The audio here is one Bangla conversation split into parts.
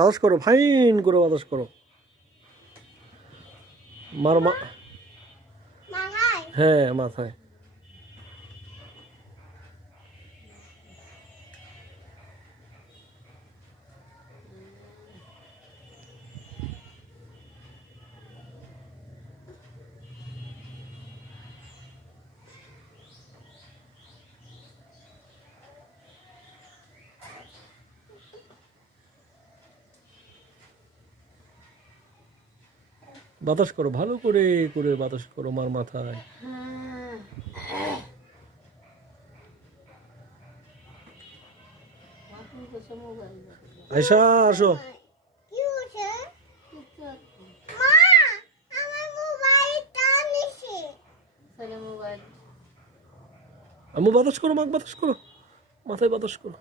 বাতাস করো, ফাইন করে বাতাস করো। মার মা, হ্যাঁ মাথায়। বাতাস করো, ভালো করে করে বাতাস করো মার মাথায়। আয়শা আসো। আম্মু বাতাস করো, মা বাতাস করো, মাথায় বাতাস করো,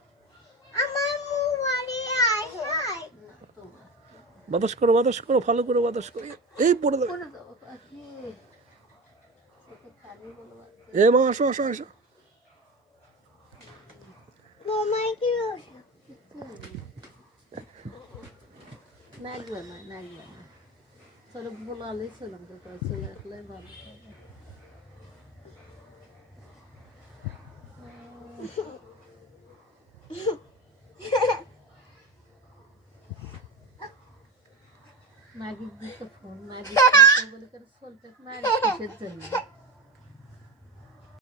বাতাস করো, বাতাস করো, ভালো করে বাতাস করো। এই পড়ে যাবে। এ মা আসো আসো আসো। Magic, the phone, magic,